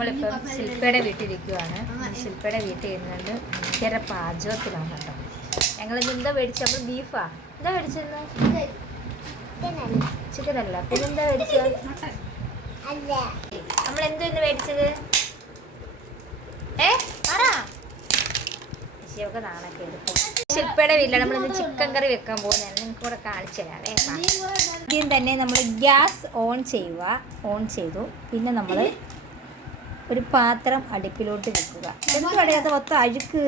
നമ്മളിപ്പം ശില്പയുടെ വീട്ടിലിരിക്കുവാണ്. ശില്പയുടെ വീട്ടിൽ ഇരുന്നുകൊണ്ട് ഭയങ്കര പാചകത്തിലാണ് കേട്ടോ. ഞങ്ങളിന്ന് എന്താ മേടിച്ചത്? നമ്മൾ ബീഫാ. എന്താ മേടിച്ചത്? ചിക്കനല്ല, പിന്നെന്താ മേടിച്ചത്? നമ്മൾ എന്തോ ഇന്ന് മേടിച്ചത്? ശിവക്ക് നാണൊക്കെ എടുക്കും. ശില്പയുടെ വീട്ടിലാണ് നമ്മളിന്ന് ചിക്കൻ കറി വെക്കാൻ പോകുന്നതാണ്. നിങ്ങൾക്ക് കൂടെ കാണിച്ചു തരാവേ. ആദ്യം തന്നെ നമ്മൾ ഗ്യാസ് ഓൺ ചെയ്യുക. ഓൺ ചെയ്തു. പിന്നെ നമ്മൾ ഒരു പാത്രം അടുപ്പിലോട്ട് വെക്കുക. എന്തുവാണ് അത് മൊത്തം അഴുക്ക്?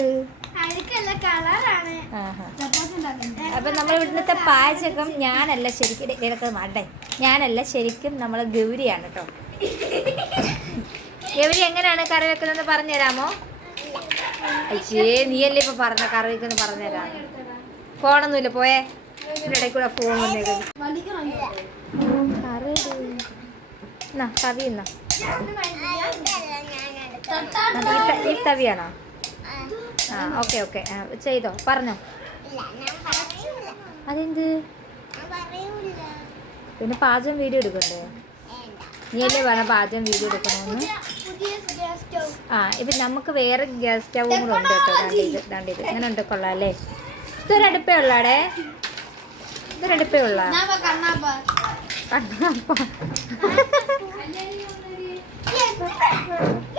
അപ്പൊ നമ്മൾ ഇവിടുത്തെ പാചകം ഞാനല്ല ശരിക്കും നമ്മൾ ഗൗരിയാണ് കേട്ടോ. ഗൗരി എങ്ങനെയാണ് കറി വെക്കുന്നത് പറഞ്ഞു തരാമോ? അച്ഛേ നീയല്ലേ ഇപ്പൊ പറഞ്ഞ കറി വെക്കുന്ന പറഞ്ഞു തരാം. ഫോണൊന്നുമില്ല പോയേ. ഇതിന്റെ ഇടയിൽ കൂടെ ഫോൺ വന്നേക്കും. തവി എന്നാ ഈ തവിയാണോ? ഓക്കെ ഓക്കെ ചെയ്തോ, പറഞ്ഞോ. അതെന്ത്? പിന്നെ പാചകം വീഡിയോ എടുക്കണ്ടേ? നീയല്ലേ പറഞ്ഞ പാചകം വീഡിയോ എടുക്കണമെന്ന്. ഇപ്പം നമുക്ക് വേറെ ഗ്യാസ് സ്റ്റവും കൂടെ ഉണ്ട് കേട്ടോ. ദാണ്ടിത് ഇങ്ങനെ ഉണ്ട്. കൊള്ളാം അല്ലേ? ഇതൊരടുപ്പേ ഉള്ളാടേ. ഇതൊരടുപ്പേ ഉള്ള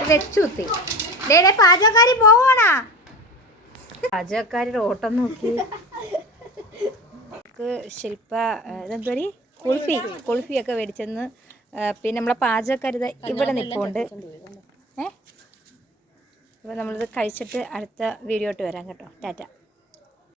വെച്ചുത്തി. ഡേ പാചകക്കാരി പോവാണാ? പാചകക്കാരുടെ ഓട്ടം നോക്കി. ശില്പ ഇതെന്താ കുൾഫിയൊക്കെ മേടിച്ചെന്ന്. പിന്നെ നമ്മളെ പാചകക്കാരിത ഇവിടെ നിൽപ്പുണ്ട്. അപ്പോൾ നമ്മളിത് കഴിച്ചിട്ട് അടുത്ത വീഡിയോ ആയിട്ട് വരാം കേട്ടോ. ടാറ്റ.